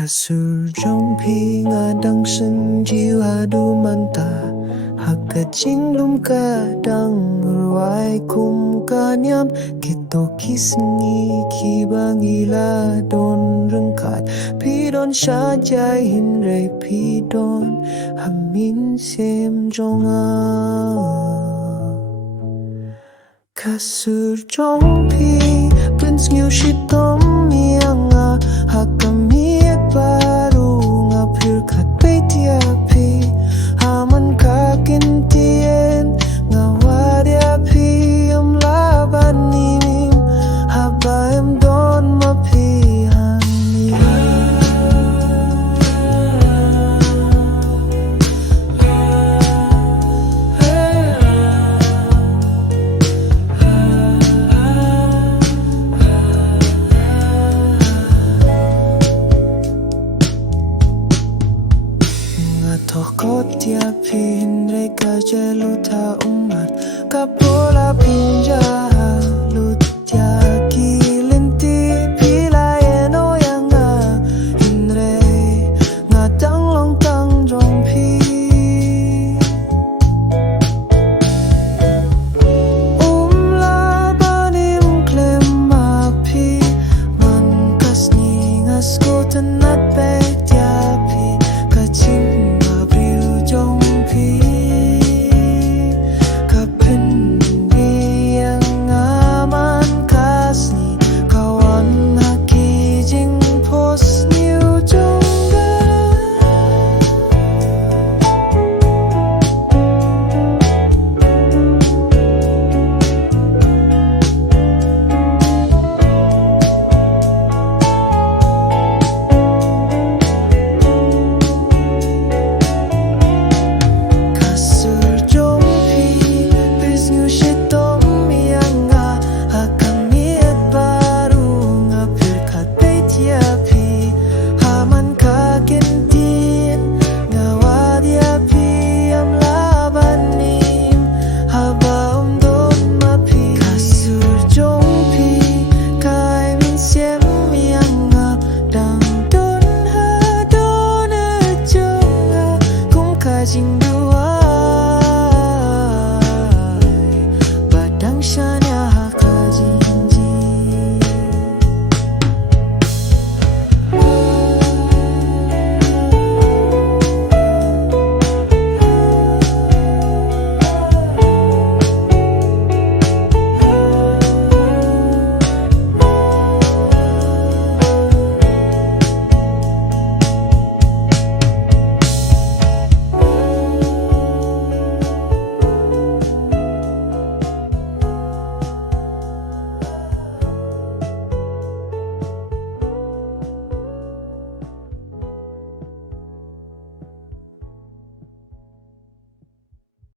Kasur trong pi ngadang senjiwa du manta Haka jinglum kadang ruai kum kanyam Kito kisngi kibangila don rengkat Pidon syajai hinre pidon Hamin sem jonga Kasur trong pi Prince ngiu shitom mianga Hakami baru ngapir kat betiapi Haman kakin tien ngawadiapi Am laban nimim Habayam don mapihan Tokot ya pin reka jelu ta